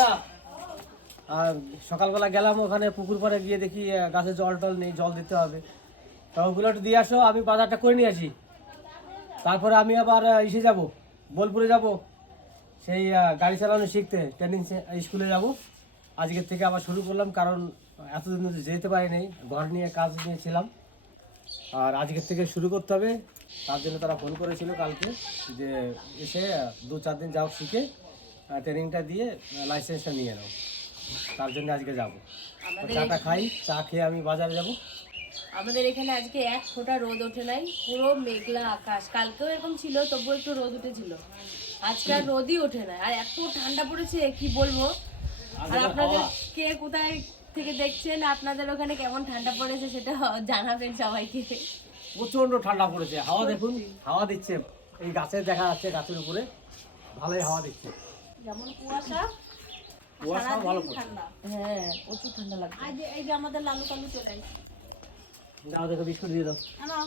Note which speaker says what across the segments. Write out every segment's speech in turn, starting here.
Speaker 1: না? আর সকালবেলা গেলাম ওখানে পুকুর পাড়ে গিয়ে দেখি গাছে জল টল নেই, জল দিতে হবে। তা ওগুলো একটু দিয়ে আসো, আমি বাজারটা করে নিয়ে আসি। তারপরে আমি আবার ইসে যাব, বোলপুরে যাব। সেই গাড়ি চালানো শিখতে, ট্রেনিং স্কুলে যাব। আজকের থেকে আবার শুরু করলাম, কারণ এতদিন যেতে পারি নাই ঘর নিয়ে কাজ নিয়ে ছিলাম। আর আজকের থেকে শুরু করতে হবে। তার জন্য তারা ফোন করেছিল কালকে, যে এসে দু চার দিন যাও শিখে ট্রেনিংটা দিয়ে লাইসেন্সটা নিয়ে নাও। তার জন্য আজকে যাব। চাটা খাই চা খেয়ে আমি বাজারে যাব।
Speaker 2: আমাদের এখানে আজকে এক ফোঁটা রোদ ওঠে নাই পুরো মেঘলা আকাশ। কালকেও এরকম ছিল তবুও একটু রোদ উঠেছিল। আজকে আর রোদই ওঠে না আর এত ঠান্ডা পড়েছে কি বলব? আর আপনাদের কে কোথায় থেকে দেখছেন আপনাদের ওখানে কেমন ঠান্ডা পড়েছে সেটা জানাবেন সবাইকে।
Speaker 1: প্রচণ্ড ঠান্ডা পড়েছে। হাওয়া দেখুন হাওয়া দিচ্ছে। এই গাছে দেখা যাচ্ছে গাছের উপরে। ভালোই হাওয়া দিচ্ছে।
Speaker 3: যেমন কুয়াশা
Speaker 1: কুয়াশা ভালো
Speaker 3: ঠান্ডা।
Speaker 2: হ্যাঁ প্রচুর ঠান্ডা লাগছে।
Speaker 3: এই যে এই যে আমাদের লালু কালু চলে আসছে
Speaker 1: দাও দেখো বিস্কুট দিয়ে দাও।
Speaker 3: আনো।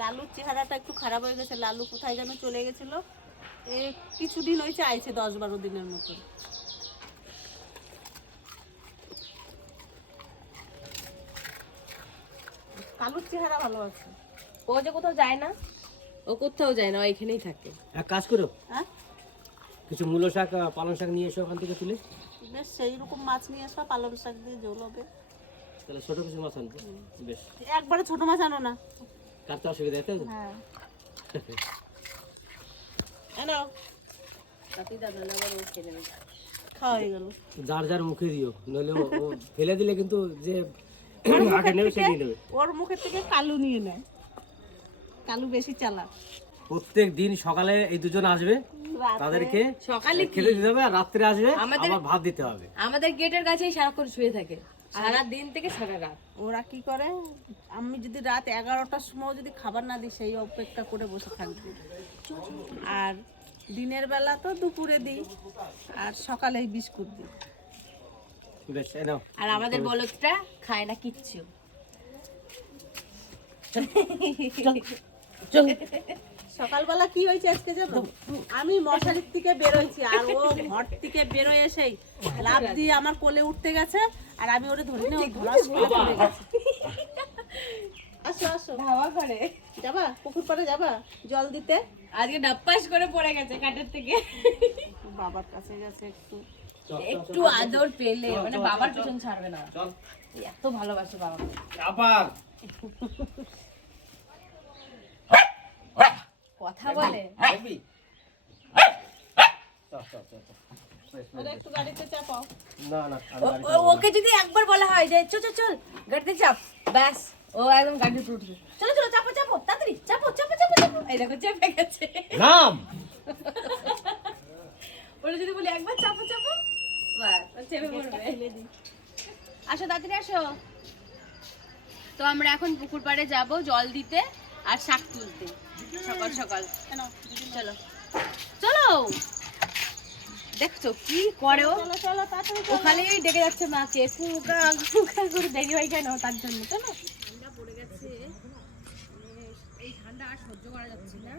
Speaker 3: লালুর চেহারাটা একটু খারাপ হয়ে গেছে। লালু কোথায় যেন চলে গেছিল। এ কিছুদিন হয়েছে আইছে দশ বারো দিনের মতন। কালুর চেহারা ভালো আছে।
Speaker 2: ও যে কোথাও যায় না ও কোথাও যায় না ও এখানেই থাকে।
Speaker 1: এক কাজ করো।
Speaker 3: হ্যাঁ?
Speaker 1: কিছু মূলো শাক পালং শাক নিয়ে এসো ওখান থেকে তুলে?
Speaker 3: বেশ সেই রকম মাছ নিয়ে আসবা পালং শাক দিয়ে ঝোল হবে।
Speaker 1: তাহলে ছোট কিছু মাছ আনব? বেশ।
Speaker 3: একবারে ছোট মাছ আনো না।
Speaker 1: কাটতে অসুবিধা আছে
Speaker 3: হ্যাঁ। আনো
Speaker 2: তাতেই দাদা না আবার খেয়ে নেবে
Speaker 3: খাওয়া হয়ে গেল।
Speaker 1: যার যার মুখে দিও নইলে ফেলে দিলে কিন্তু যে আগে নেবে সে নিয়ে নেবে।
Speaker 3: ওর মুখের থেকে কালু নিয়ে নেয়। কালু বেশি চালাক।
Speaker 1: প্রত্যেক দিন সকালে এই দুজন আসবে তাদেরকে
Speaker 2: সকালে
Speaker 1: খেতে দিতে হবে আর রাত্রে আসবে
Speaker 2: আমাদের-
Speaker 1: আবার ভাত দিতে হবে।
Speaker 2: আমাদের গেটের কাছেই সারাক্ষণ শুয়ে থাকে সারা দিন থেকে সারা রাত।
Speaker 3: ওরা কি করে? আমি যদি রাত এগারোটার সময় যদি খাবার না দিই সেই অপেক্ষা করে বসে থাকবে আর দিনের বেলা তো দুপুরে দিই আর সকালে বিস্কুট দিই।
Speaker 2: আর আমাদের বলদটা খায় না কিচ্ছু।
Speaker 3: সকালবেলা কি হয়েছে আজকে জানো? আমি মশারির থেকে বেরোইছি আর ও ঘর থেকে বেরোয় এসেই লাভ দিয়ে আমার কোলে উঠতে গেছে আর আমি ওরে ধরে নিয়ে ধরাস করে গেছে। আসো আসো।
Speaker 2: ধাওয়া করে।
Speaker 3: যাবা? পুকুর পাড়ে যাবা? জল দিতে?
Speaker 2: আজকে ডাপ্পাস করে পড়ে গেছে কাঠের থেকে।
Speaker 3: বাবার কাছে গেছে একটু।
Speaker 2: একটু আদর পেলে মানে বাবার পেছন ছাড়বে না।
Speaker 1: চল।
Speaker 2: এত ভালোবাসে বাবা।
Speaker 1: আবার
Speaker 2: কথা বলে
Speaker 1: দেখবি চল চল চল চল। বেশ, বেশ,
Speaker 3: ওরা একটু গাড়িতে চাপাও
Speaker 1: না না আমি
Speaker 2: ও-
Speaker 1: গাড়ি
Speaker 2: ও- ওকে যদি একবার বলা হয় যে চল চল চল গাড়িতে চাপ। ব্যাস ও একদম উঠে উঠবে চলো চলো চাপো চাপো তাড়াতাড়ি চাপো চাপো চাপো চাপো। এই দেখো চেপে গেছে।
Speaker 1: নাম!
Speaker 2: ওরা যদি বলি একবার চাপো চাপো ব্যাস চেপে পড়বে। আসো তাড়াতাড়ি আসো। তো আমরা এখন পুকুর পাড়ে যাব জল দিতে আর শাক তুলতে। সকাল সকাল।
Speaker 3: কেন?
Speaker 2: চলো। চলো! দেখছ কি করে ও?
Speaker 3: চলো চলো চলো।
Speaker 2: ডেকে যাচ্ছে মাকে। ফুকা ফুকা করে দেরি হয় কেন তার জন্য তো না ঠান্ডা পড়ে গেছে মানে এই ঠান্ডা আর সহ্য করা যাচ্ছে না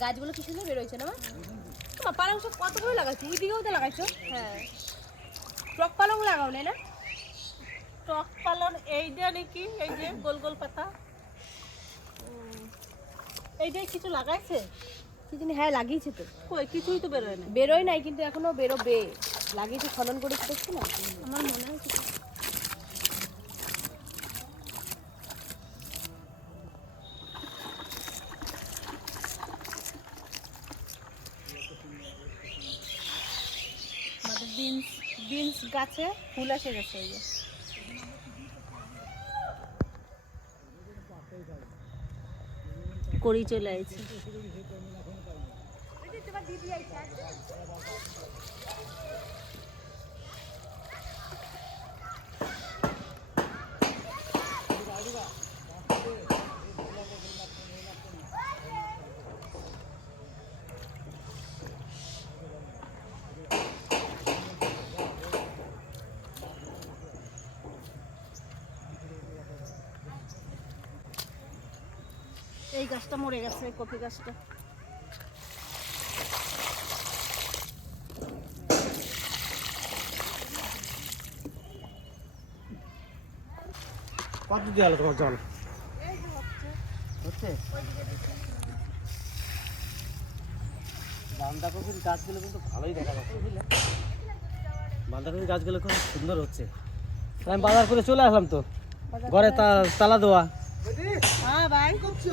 Speaker 2: গাছগুলো কি সুন্দর বেরোয়েছে না মা? তোমার পালং শাক কত করে লাগাচ্ছো ওই দিকেও তো লাগাইছো?
Speaker 3: হ্যাঁ।
Speaker 2: টক পালং লাগাও না
Speaker 3: টক পালন এইটা নাকি? এই যে গোল গোল পাতা। উম, এইটাই কিছু লাগাইছে?
Speaker 2: কি জানি হ্যাঁ লাগিয়েছে তো।
Speaker 3: কই কিছুই তো বেরোয় না
Speaker 2: বেরোয় নাই কিন্তু এখনও বেরোবে। লাগিয়েছে খনন করে দেখছি না।
Speaker 3: আমার মনে হচ্ছে আমাদের বিনস বিনস গাছে ফুল এসে গেছে এই করি চলে আইছে। এই গাছটা মরে গেছে কপি গাছটা।
Speaker 1: কত দিয়ে আলো তোমার জল? হচ্ছে? বাঁধাকপির গাছগুলো কিন্তু ভালোই দেখা যাচ্ছে। বুঝলে বাঁধাকপির গাছগুলো খুব সুন্দর হচ্ছে। আমি বাজার করে চলে আসলাম তো। ঘরে তা- তালা দেওয়া।
Speaker 3: হ্যাঁ ভাই।
Speaker 4: করছ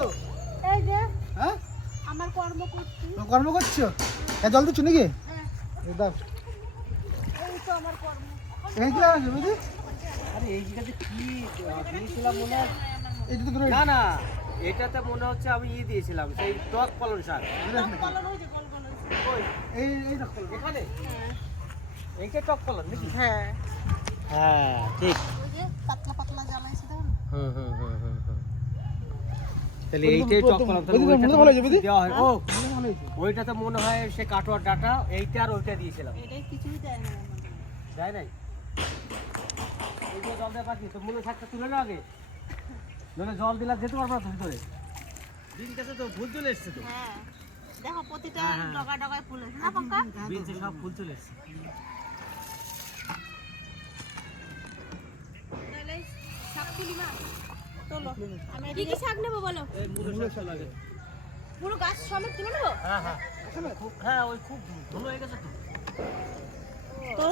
Speaker 3: এই যে
Speaker 4: হ্যাঁ?
Speaker 3: আমার কর্ম করছি
Speaker 4: কর্ম করছ এ জল দিচ্ছ নাকি? এই দাও।
Speaker 3: এই তো আমার কর্ম
Speaker 4: এই কি লাগাচ্ছ বুঝি
Speaker 1: আরে এই জায়গাতে কি দিয়েছিলাম মনে হয়?
Speaker 4: এই তো
Speaker 1: না না এটাতে মনে হচ্ছে আমি ই দিয়েছিলাম সেই টক পালন শাক।
Speaker 3: কলম হয়েছে। কল
Speaker 4: এই
Speaker 1: এখানে? এইটা টক পালন নাকি?
Speaker 3: হ্যাঁ।
Speaker 1: হ্যাঁ ঠিক।
Speaker 3: পাতলা পাতলা জ্বালাইছে
Speaker 1: হুম হুম হুম হুম। তাহলে এইটাই টক
Speaker 4: তো-
Speaker 1: পালন
Speaker 4: ওই ভালো হয়েছে, বুঝলি?
Speaker 1: দেওয়া হয়। ও
Speaker 4: ভালো হয়েছে
Speaker 1: ওইটাতে মনে হয় সে কাটোয়ার ডাটা এইটা আর ওইটা দিয়েছিলাম।
Speaker 3: এটাই কিছুই দেয় না।
Speaker 1: যায় নাই? এই যে জল দেওয়া বাকি তো মূল শাকটা তুলে না আগে। নইলে জল দিলে যেতে পারব না ভিতরে। দিন কাছে তো ফুল চলে এসছে তো।
Speaker 3: হ্যাঁ দেখো প্রতিটা
Speaker 1: হ্যাঁ, হ্যাঁ।
Speaker 3: ডগা ডগায় ফুল না পাক্কা
Speaker 1: বিনসে সব ফুল চলে এসছে।
Speaker 3: তাহলে শাক তুলি মা তোলো।
Speaker 2: কি কি শাক নেব বলো।
Speaker 1: এই মূল শাক লাগে।
Speaker 2: পুরো গাছ সমেত তুলে নেব?
Speaker 1: হ্যাঁ হ্যাঁ। হ্যাঁ ওই খুব ভালো হয়ে গেছে তো।
Speaker 3: তো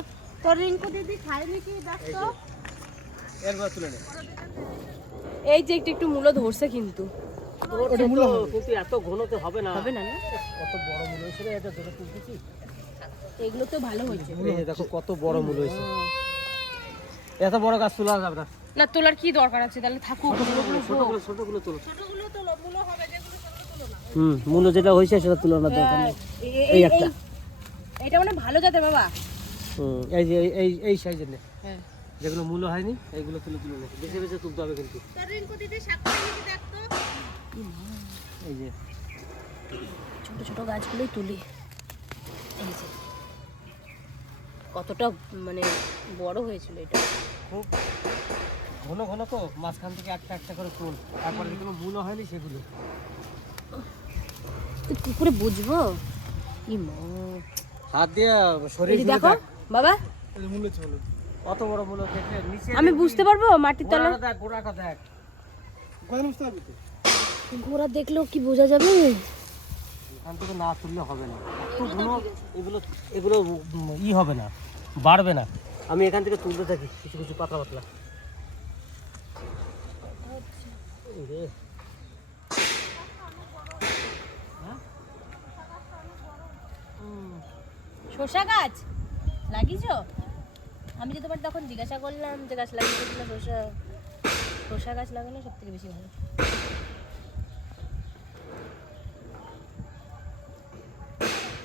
Speaker 3: তোর রিঙ্কু দিদি খায়নি কি দেখ তো
Speaker 1: তুলে নে।
Speaker 2: এই যে একটু একটু মূলো ধরছে কিন্তু।
Speaker 1: ওটা মূল কিন্তু এত ঘনতে হবে না।
Speaker 2: হবে না না?
Speaker 1: কত বড় মূল হয়েছে রে এটা ধরে তুলতেছি।
Speaker 2: এগুলো তো ভালো হয়েছে।
Speaker 1: দেখো কত বড় মূল হয়েছে। এত বড় গাছ তোলা যাবে না।
Speaker 2: না তোলার কি দরকার আছে? তাহলে থাকুক
Speaker 1: ছোটগুলো ছোটগুলো তোলো।
Speaker 3: ছোটগুলো তোলো মুলো হবে যেগুলো সেগুলো তোলো না।
Speaker 1: হুম মূল যেটা হয়েছে সেটা তুলনা দরকার নেই। এই একটা।
Speaker 2: এটা মানে ভালো জাতের বাবা।
Speaker 1: হুম এই যে এই- এই এই সাইজের নে।
Speaker 2: হ্যাঁ।
Speaker 1: যেগুলো মূল্য হয়নি এইগুলো তুলে তুলে নে। বেছে বেছে তুলতে হবে কিন্তু।
Speaker 3: তোর রিঙ্কু দিদি শাক খায়নি কি দেখ তো।
Speaker 1: এই যে।
Speaker 2: ছোট ছোট গাছগুলোই তুলি। এই যে। কতটা মানে বড় হয়েছিল এটা।
Speaker 1: খুব ঘন ঘন তো মাঝখান থেকে একটা একটা করে তুল তারপরে কোনো মূল্য হয়নি সেগুলো।
Speaker 2: তো কি করে বুঝব কি
Speaker 1: হাত দিয়ে শরীর
Speaker 2: এই দেখো বাবা।
Speaker 4: এই মূল্য হচ্ছে
Speaker 1: কত বড় মূল্য দেখে নিচে
Speaker 2: আমি বুঝতে পারব মাটির তলা
Speaker 1: দেখ গোড়াটা দেখ।
Speaker 4: কয়দিন বুঝতে পারবি তো
Speaker 2: ঘোড়া দেখলেও কি বোঝা যাবে?
Speaker 1: এখান থেকে না তুললে হবে না। একটু এগুলো এগুলো ই হবে না বাড়বে না। আমি এখান থেকে তুলতে থাকি কিছু কিছু পাতলা পাতলা এই রে।
Speaker 2: শসা গাছ? লাগিয়েছো? আমি যে তোমার তখন জিজ্ঞাসা করলাম যে গাছ লাগিয়েছো কিনা শসা শসা গাছ লাগানো সব থেকে বেশি ভালো।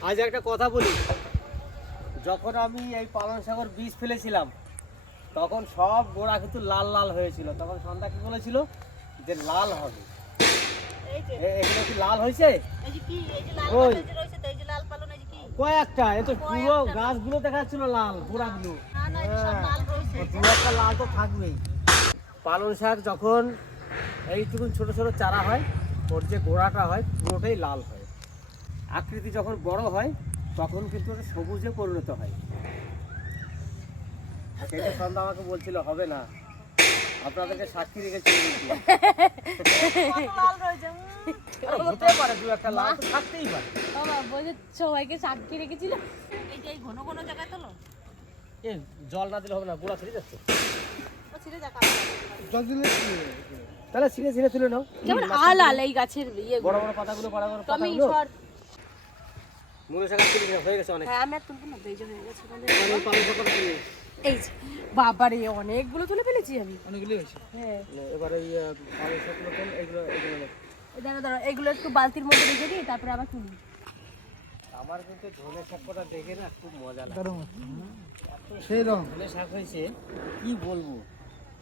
Speaker 1: আজ একটা কথা বলি। যখন আমি এই পালং শাকের বীজ ফেলেছিলাম তখন সব গোড়া কিন্তু লাল লাল হয়েছিল। তখন সন্ধ্যা কি বলেছিল? যে লাল হবে। এগুলো কি লাল হয়েছে? ওই।
Speaker 3: পালন
Speaker 1: এ তো পুরো গাছগুলো দেখাচ্ছিল লাল দু একটা লাল তো থাকবেই। পালং শাক যখন এইটুকুন ছোট ছোট চারা হয় ওর যে গোড়াটা হয় পুরোটাই লাল হয়। আকৃতি যখন বড় হয় তখন কিন্তু ওটা সবুজে পরিণত হয়। সেটা সন্ধ্যা আমাকে বলছিল হবে না। আপনাদেরকে সাক্ষী রেখেছি। হতে পারে দু একটা লাল থাকতেই পারে
Speaker 2: বলছে সবাইকে সাক্ষী রেখেছিল
Speaker 3: এই যে ঘন ঘন জায়গায় তোলো
Speaker 1: এ জল না দিলে হবে না গোড়া ছেড়ে যাচ্ছে।
Speaker 3: ও ছিঁড়ে যাক
Speaker 4: জল দিলে
Speaker 1: তাহলে ছিঁড়ে ছিঁড়ে তুলে নাও।
Speaker 2: কেমন আল আল এই গাছের ইয়ে
Speaker 1: বড় বড় পাতাগুলো বড় বড় পাতাগুলো।
Speaker 2: সর
Speaker 1: শাখা হয়ে গেছে অনেক।
Speaker 2: হ্যাঁ আমি আর তুলবো না বেজে হয়ে গেছে।
Speaker 1: এই
Speaker 2: বাবারে অনেকগুলো তুলে ফেলেছি আমি।
Speaker 4: অনেকগুলি হয়েছে?
Speaker 2: হ্যাঁ।
Speaker 1: এবার এই আহ, পালং শাকগুলো তোল, এইগুলো এইগুলো নে।
Speaker 2: এই দাঁড়া দাঁড়া এগুলো একটু বালতির মধ্যে রেখে দিই তারপরে আবার তুলি।
Speaker 1: আমার কিন্তু ধনে শাকটা দেখে না খুব মজা লাগে।
Speaker 4: দারুণ সেই রকম
Speaker 1: ধনে শাক হয়েছে কি বলব?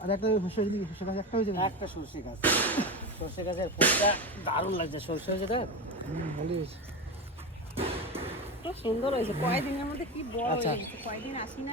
Speaker 4: আর একটা শস্য শস্য গাছ একটা হয়েছে?
Speaker 1: একটা সর্ষে গাছ। সর্ষে গাছের ফুলটা দারুণ লাগছে। সর্ষে হয়েছে দেখ
Speaker 4: হুম, ভালোই হয়েছে।
Speaker 3: খুব সুন্দর হয়েছে। কয়দিনের মধ্যে কি বড়
Speaker 1: আচ্ছা।
Speaker 3: হয়ে কয়দিন আসি না।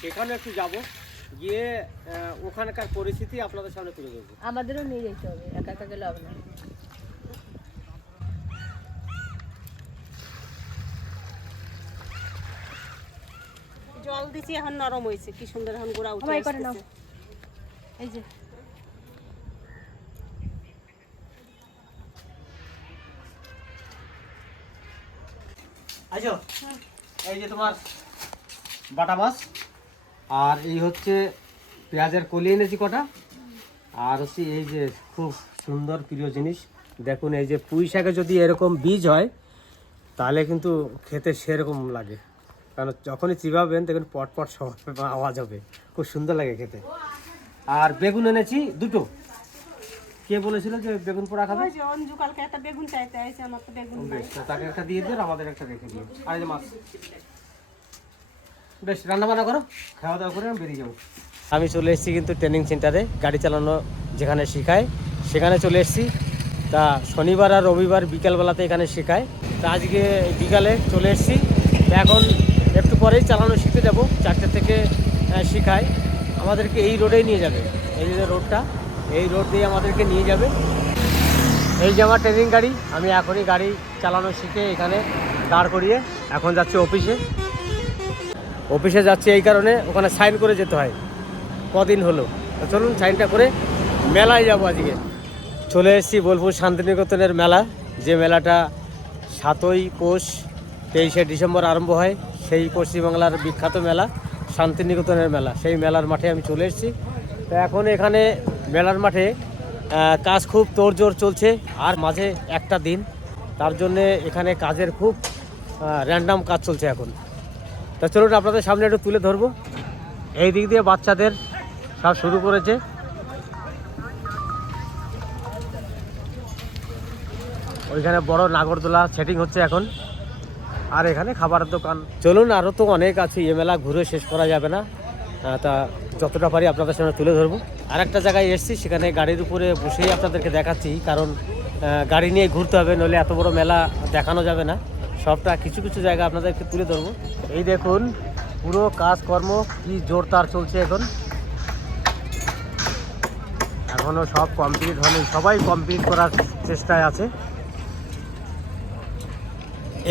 Speaker 1: সেখানে একটু যাব। গিয়ে ওখানকার পরিস্থিতি আপনাদের সামনে তুলে ধরবো।
Speaker 2: আমাদেরও নিয়ে যেতে হবে একা একা গেলে হবে না।
Speaker 3: জল দিছি এখন নরম হয়েছে। কি সুন্দর এখন গোড়া উঠে
Speaker 2: এই করে নাও।
Speaker 3: এই যে।
Speaker 1: আচ্ছা এই যে তোমার বাটা মাছ। আর এই হচ্ছে পেঁয়াজের কলি এনেছি কটা। আর হচ্ছে এই যে খুব সুন্দর প্রিয় জিনিস। দেখুন এই যে পুঁই শাকে যদি এরকম বীজ হয় তাহলে কিন্তু খেতে সেরকম লাগে। কারণ যখনই চিবাবেন দেখুন পট পট আওয়াজ হবে। খুব সুন্দর লাগে খেতে। আর বেগুন এনেছি দুটো। কে বলেছিল যে বেগুন পোড়া খাবে?
Speaker 3: ওই যে অঞ্জু কালকে একটা বেগুন চাইতে আছে আমার তো বেগুন নাই।
Speaker 1: তাকে একটা দিয়ে দিও আমাদের একটা রেখে দিও। আর এই যে মাছ। বেশ রান্না বান্না করো। খাওয়া দাওয়া করে আমি বেরিয়ে যাব। আমি চলে এসেছি কিন্তু ট্রেনিং সেন্টারে গাড়ি চালানো যেখানে শেখায়। সেখানে চলে এসেছি। তা শনিবার আর রবিবার বিকালবেলাতে এখানে শেখায়। তা আজকে বিকালে চলে এসেছি। এখন একটু পরেই চালানো শিখতে যাব। চারটে থেকে শেখায়। আমাদেরকে এই রোডেই নিয়ে যাবে। এই যে রোডটা, এই রোড দিয়ে আমাদেরকে নিয়ে যাবে। এই যে আমার ট্রেনিং গাড়ি, আমি এখনই গাড়ি চালানো শিখে এখানে দাঁড় করিয়ে এখন যাচ্ছি অফিসে অফিসে যাচ্ছি এই কারণে, ওখানে সাইন করে যেতে হয়। কদিন হলো? চলুন সাইনটা করে মেলায় যাব আজকে। চলে এসেছি বোলপুর শান্তিনিকেতনের মেলা, যে মেলাটা সাতই পৌষ তেইশে ডিসেম্বর আরম্ভ হয়, সেই পশ্চিমবাংলার বিখ্যাত মেলা, শান্তিনিকেতনের মেলা। সেই মেলার মাঠে আমি চলে এসেছি। তো এখন এখানে মেলার মাঠে কাজ খুব তোড়জোড় চলছে, আর মাঝে একটা দিন। তার জন্যে এখানে কাজের খুব র্যান্ডাম কাজ চলছে এখন। তা চলুন, আপনাদের সামনে একটু তুলে ধরবো। এই দিক দিয়ে বাচ্চাদের সব শুরু করেছে। ওইখানে বড় নাগরদোলা সেটিং হচ্ছে এখন। আর এখানে খাবারের দোকান। চলুন আরও তো অনেক আছে এ মেলা ঘুরে শেষ করা যাবে না। তা যতটা পারি আপনাদের সামনে তুলে ধরবো। আর একটা জায়গায় এসেছি, সেখানে গাড়ির উপরে বসেই আপনাদেরকে দেখাচ্ছি, কারণ গাড়ি নিয়ে ঘুরতে হবে, নইলে এত বড় মেলা দেখানো যাবে না। সবটা কিছু কিছু জায়গা আপনাদেরকে তুলে ধরবো। এই দেখুন, পুরো কাজকর্ম কি জোরদার চলছে এখন। এখনও সব কমপ্লিট হয়নি, সবাই কমপ্লিট করার চেষ্টায় আছে।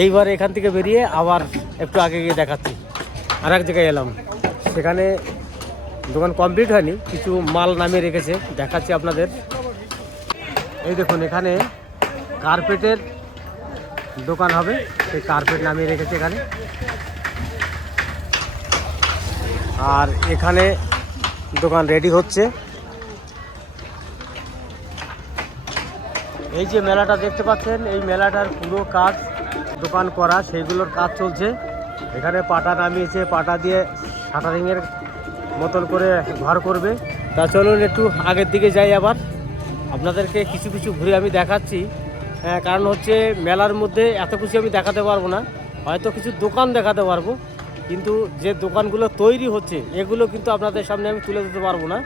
Speaker 1: এইবার এখান থেকে বেরিয়ে আবার একটু আগে গিয়ে দেখাচ্ছি। আর এক জায়গায় এলাম। সেখানে দোকান কমপ্লিট হয়নি, কিছু মাল নামিয়ে রেখেছে, দেখাচ্ছি আপনাদের। এই দেখুন, এখানে কার্পেটের দোকান হবে, সেই কার্পেট নামিয়ে রেখেছে এখানে। আর এখানে দোকান রেডি হচ্ছে। এই যে মেলাটা দেখতে পাচ্ছেন, এই মেলাটার পুরো কাজ, দোকান করা, সেইগুলোর কাজ চলছে। এখানে পাটা নামিয়েছে, পাটা দিয়ে শাটারিংয়ের মতন করে ঘর করবে। তা চলুন একটু আগের দিকে যাই আবার। আপনাদেরকে কিছু কিছু ঘুরে আমি দেখাচ্ছি। আহ, কারণ হচ্ছে মেলার মধ্যে এত কিছু আমি দেখাতে পারব না। হয়তো কিছু দোকান দেখাতে পারব কিন্তু যে দোকানগুলো তৈরি হচ্ছে এগুলো কিন্তু আপনাদের সামনে আমি তুলে দিতে পারব না।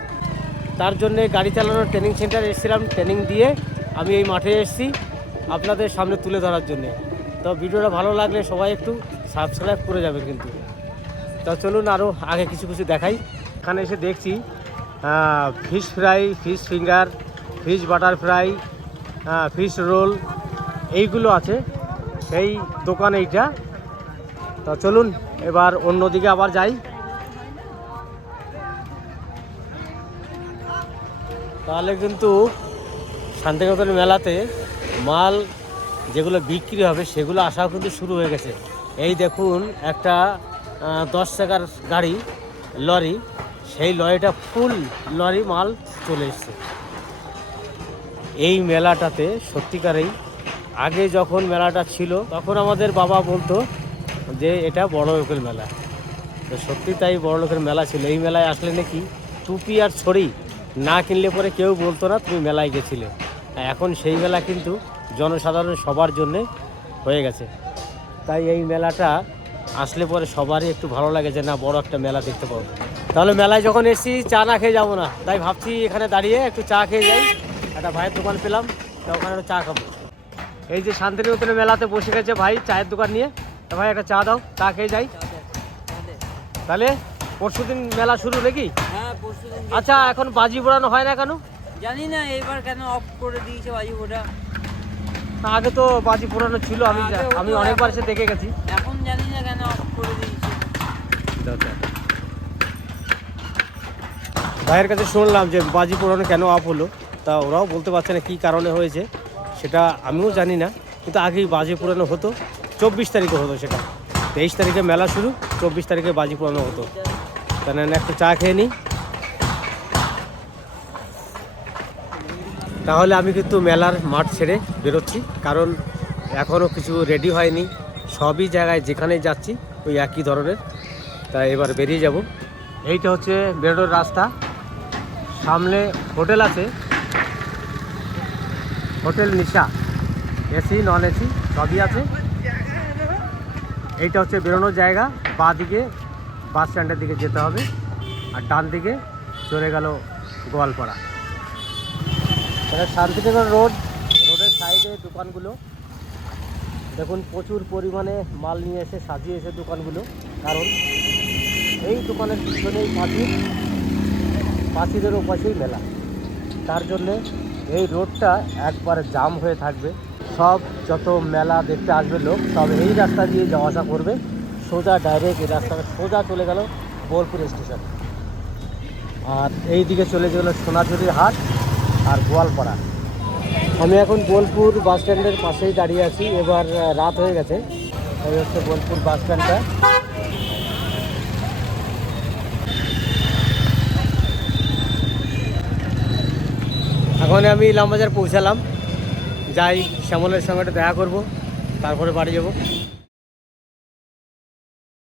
Speaker 1: তার জন্য গাড়ি চালানোর ট্রেনিং সেন্টারে এসেছিলাম ট্রেনিং দিয়ে আমি এই মাঠে এসেছি আপনাদের সামনে তুলে ধরার জন্যে। তো ভিডিওটা ভালো লাগলে সবাই একটু সাবস্ক্রাইব করে যাবে কিন্তু। তা চলুন আরও আগে কিছু কিছু দেখাই। এখানে এসে দেখছি fish fry fish finger fish butter fry fish roll এইগুলো আছে। সেই দোকান এইটা। তা চলুন, এবার অন্যদিকে আবার যাই। তাহলে কিন্তু শান্তিনিকেতন মেলাতে মাল যেগুলো বিক্রি হবে, সেগুলো আসাও কিন্তু শুরু হয়ে গেছে। এই দেখুন, একটা দশ টাকার গাড়ি, লরি। সেই লরিটা ফুল লরি মাল চলে এসছে। এই মেলাটাতে সত্যিকারেই আগে যখন মেলাটা ছিল, তখন আমাদের বাবা বলতো যে এটা বড় লোকের মেলা। তো সত্যি তাই বড় লোকের মেলা ছিল। এই মেলায় আসলে নাকি টুপি আর ছড়ি না কিনলে পরে কেউ বলতো না তুমি মেলায় গেছিলে। এখন সেই মেলা কিন্তু জনসাধারণ সবার জন্যে হয়ে গেছে। তাই এই মেলাটা আসলে পরে সবারই একটু ভালো লাগে যে না, বড় একটা মেলা দেখতে পাবো। তাহলে মেলায় যখন এসেছি, চা না খেয়ে যাব না। তাই ভাবছি এখানে দাঁড়িয়ে একটু চা খেয়ে যাই। একটা ভাইয়ের দোকান পেলাম তা ওখানে চা খাব। এই যে শান্তিনিকেতনের মেলাতে বসে গেছে ভাই চায়ের দোকান নিয়ে তা ভাই একটা চা দাও চা খেয়ে যাই। তাহলে পরশুদিন মেলা শুরু নাকি?
Speaker 5: হ্যাঁ
Speaker 1: আচ্ছা এখন বাজি পোড়ানো হয় না কেন?
Speaker 5: জানি না এবার কেন অফ করে দিয়েছে বাজি ওটা
Speaker 1: আগে তো বাজি পোড়ানো ছিল আমি আমি অনেকবার এসে দেখে গেছি।
Speaker 5: এখন জানি না কেন অফ করে দিয়েছে।
Speaker 1: ভাইয়ের কাছে শুনলাম যে বাজি পোড়ানো কেন অফ হলো? তা ওরাও বলতে পারছে না কী কারণে হয়েছে, সেটা আমিও জানি না, কিন্তু আগেই বাজি পোড়ানো হতো, চব্বিশ তারিখে হতো সেটা। তেইশ তারিখে মেলা শুরু, চব্বিশ তারিখে বাজি পোড়ানো হতো। তাহলে একটু চা খেয়ে নিই। তাহলে আমি কিন্তু মেলার মাঠ ছেড়ে বেরোচ্ছি, কারণ এখনও কিছু রেডি হয়নি। সবই জায়গায় যেখানেই যাচ্ছি, ওই একই ধরনের। তাই এবার বেরিয়ে যাব। এইটা হচ্ছে বেরোনোর রাস্তা। সামনে হোটেল আছে hotel Nisha. AC non AC সবই আছে। এইটা হচ্ছে বেরোনোর জায়গা। বাঁ দিকে বাস স্ট্যান্ডের দিকে যেতে হবে। আর ডান দিকে চলে গেল গোয়ালপাড়া। এটা শান্তিনগর রোড। রোডের সাইডে দোকানগুলো। দেখুন, প্রচুর পরিমাণে মাল নিয়ে এসে সাজিয়েছে দোকানগুলো। কারণ এই দোকানের পিছনেই পাখির পাখিদের ওপাশেই মেলা। তার জন্যে এই রোডটা একবার জাম হয়ে থাকবে। সব যত মেলা দেখতে আসবে লোক, সব এই রাস্তা দিয়ে যাওয়া আসা করবে। সোজা ডাইরেক্ট এই রাস্তাটা, সোজা চলে গেল বোলপুর স্টেশন। আর এই দিকে চলে গেল সোনাঝুরির হাট আর গোয়ালপাড়া। আমি এখন বোলপুর বাস স্ট্যান্ডের পাশেই দাঁড়িয়ে আছি। এবার রাত হয়ে গেছে। এই হচ্ছে বোলপুর বাস স্ট্যান্ডটা। এখন আমি ইলামবাজার পৌঁছালাম। যাই শ্যামলের সঙ্গে একটু দেখা করব তারপরে বাড়ি যাব।